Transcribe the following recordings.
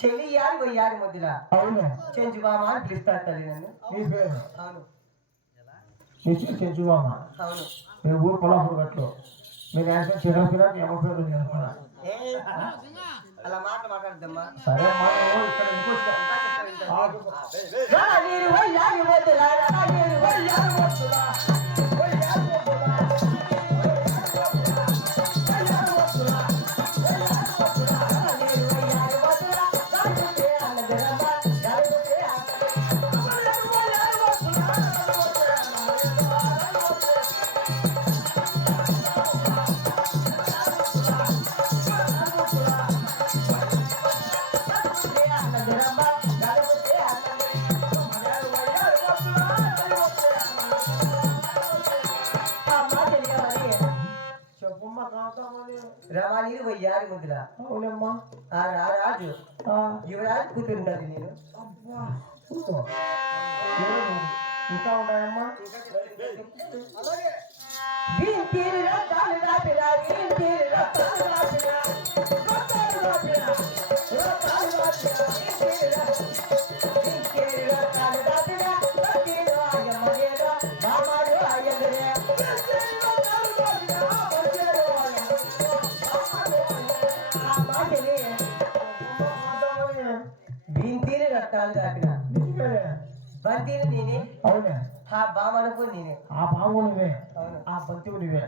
చెయ్యాలి పోయాలి ముద్దులా అవును చెంచు బామ అని పిలుస్తారు తల్లి నన్ను. నీ పేరు అవును చెంచువామ. అవును. మీ ఊరు పొలాపురు గట్లు మీరు యాక్షన్ చిరపిరా మీ అమ్మ పేరు చెప్పరా? అలా మాట్లాడద్దమ్మా. సరే అమ్మా ఇక్కడ రవాణి వయ్యాలి ముద్దులా. అవునమ్మా. ఆ రాజు యువరాజు కూతురుండాలి నేను. ఇంకా ఉన్నాయమ్మా. బీంతీని రక్తాలు దాపిన బంతీని నేనే. అవునే. ఆ బామనుకు నేనే. ఆ బాబు నువ్వే. అవును. ఆ బంతివు నువ్వే.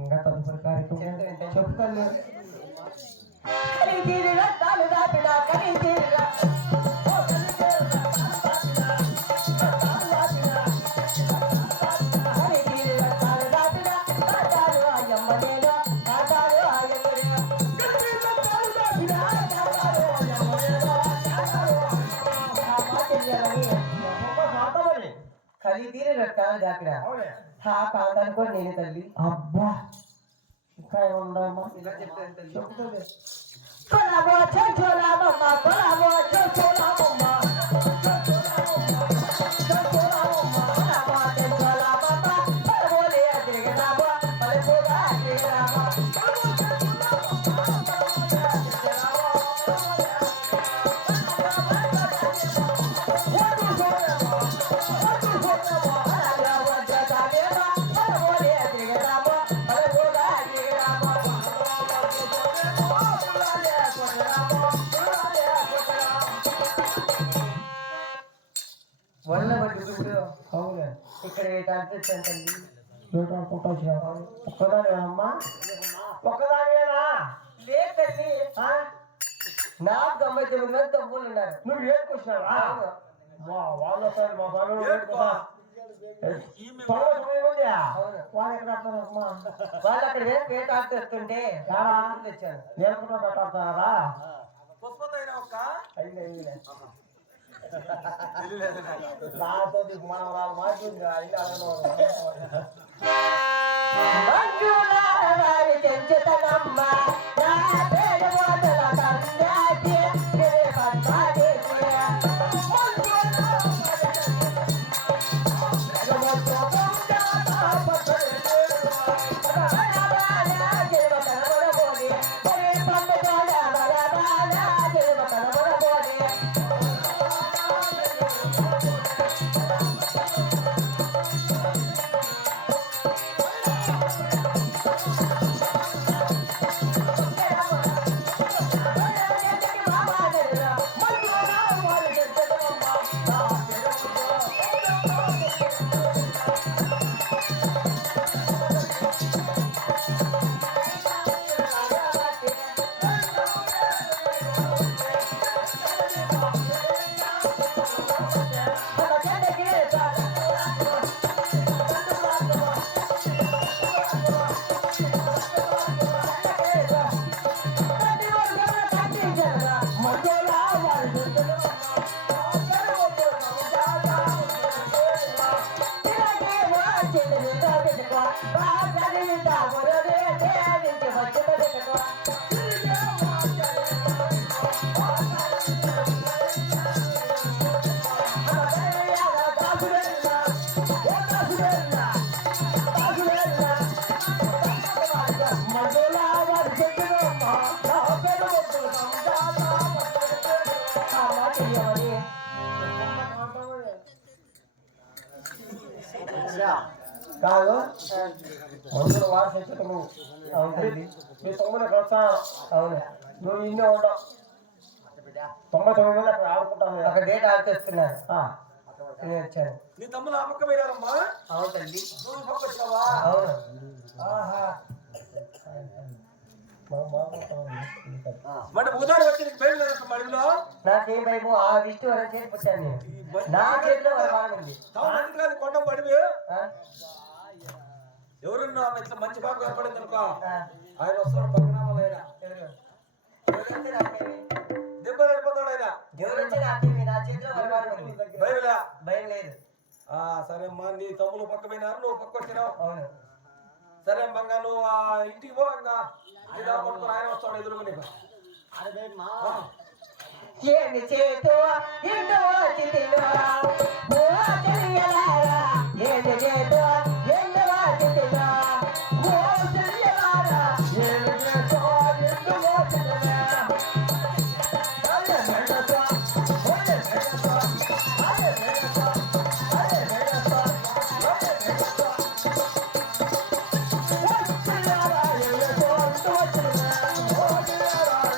ఇంకా తదుపరి కార్యక్రమం చెప్తాను. రక్తాలు దాపిన కలితీరి రక్తాలు దాపిన ఆ ప్రాంతానికి కూడా నేనే తల్లి. అబ్బా ఇంకా ఏమన్నాయమ్మా? ఇలా చెప్తాను తల్లి. చెప్తుంది. వల్ల పట్టుకుంటూ అవునే. ఇక్కడ అనిపిస్తాను తల్లి. ఒక్కదానివేనమ్మా? ఒక్కదానివేనా? లేదు తల్లి. నాకు 99 మంది తమ్ముళ్ళు ఉన్నారు. నువ్వు ఏడుకొచ్చినావా? వాళ్ళు వస్తారు మా వాళ్ళు వాళ్ళు ఎక్కడ ఆడతారమ్మా? వాళ్ళు అక్కడ పేట ఆడుతుంటే తెచ్చాను. నేను కూడా పెట్టాడుతున్నారా? నాతో మనం వాళ్ళు మాట్లాడింది కాదు మందులు వాస వచ్చేట నువ్వు అవునండి మీ తొమ్మిది వస్తాను అవును నువ్వు ఇన్నే ఉండవు 99 మంది అక్కడ ఆడుకుంటాను అక్కడ డేట్ ఆడుకొస్తున్నాను నేను వచ్చాను నీ తమ్ముడు ఆ పక్క పోయారమ్మా అవునండి నువ్వు పక్క వచ్చావా అవును ఆహా మరి ఉదాహరణ వచ్చి నీకు భయం లేదా మడిలో నాకేం భయమో ఆ విష్ణు వరకు చేర్పొచ్చాను నేను నా చేతిలో వరమానండి కాదు కొండ పడివి ఎవరున్నా ఇట్లా మంచి బాగా ఏర్పడింది అనుకో ఆయన వస్తాడు పక్కన దెబ్బ వెళ్ళిపోతాడు ఆయన ఎవరొచ్చి నాకేమి నా చేతిలో వరమానండి భయం లేదు సరే అమ్మా నీ తమ్ముడు పక్క పోయినారు నువ్వు పక్క వచ్చినావు అవును సరే అమ్మా నువ్వు ఇంటికి పో ఇంకా ఆయన వస్తాడు ఎదురుగా నీకు ఏమి చేతో ఎన్నో చితిలో ఓ తెలియలారా ఏమి చేతో ఎన్నో చితిలో ఓ తెలియలారా ఏమి చేతో ఎన్నో చితిలో అరే మెడతో ఓరే మెడతో అరే మెడతో అరే మెడతో ఓరే మెడతో ఓ తెలియలారా ఏమి చేతో ఓ తెలియలారా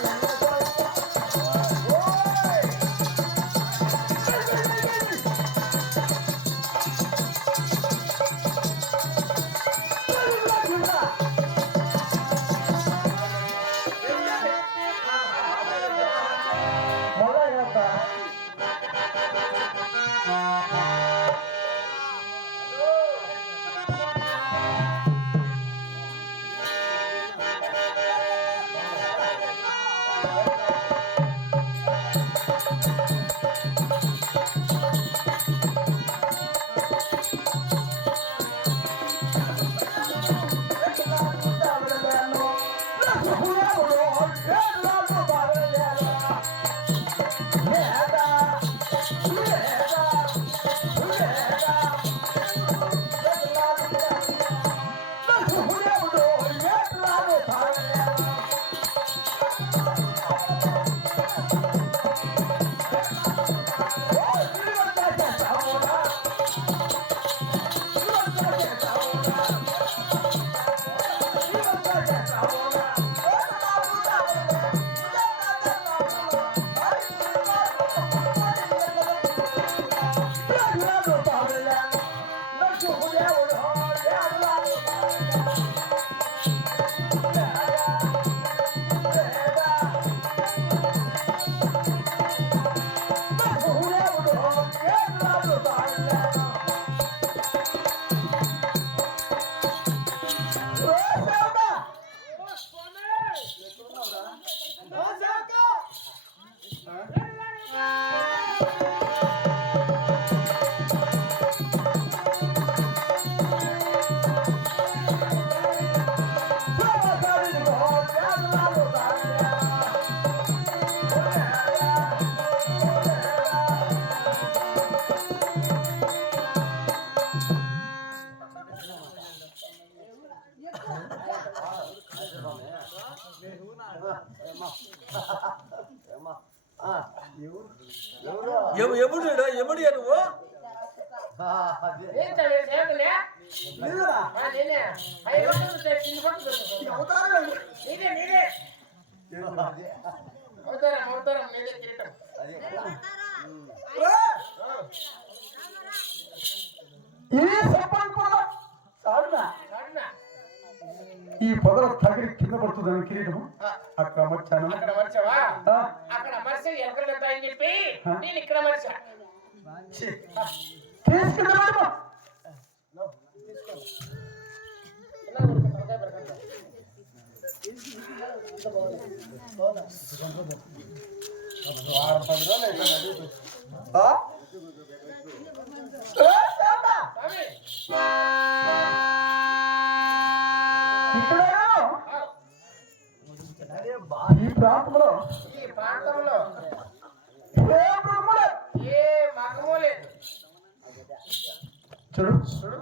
ఎముడు ఎముడు నువ్వు ఈ పొదల తగిలి కింద పడుతుందని కిరీటము అక్కడ మర్చాను అక్కడ మర్చావా అక్కడ మర్చి ఎక్కడ అని చెప్పి నేను ఇక్కడ మర్చా తీసుకున్నాడు వారం 10 రోజులు ఇక్కడేనా ఈ ప్రాంతంలో ఈ ప్రాంతంలో ఏ బ్రహ్మడు ఏ మగము లేదు. చూడు చూడు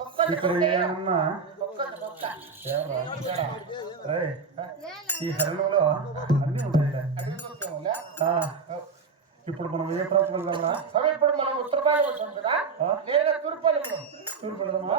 ఒక్కటి ఇక్కడ ఏమన్నా ఒక్కటి ఒక్క రేయ్, ఈ హరణంలో అన్నీ ఉంటాయి అడుగుతుందా? ఇప్పుడు మనం ఏ ప్రాంతం వెళ్దామా స్వామి ఇప్పుడు మనం ఉత్తరపాలి వచ్చాం కదా, నేరుగా తూర్పాలి మనం. తూర్పు వెళ్దామా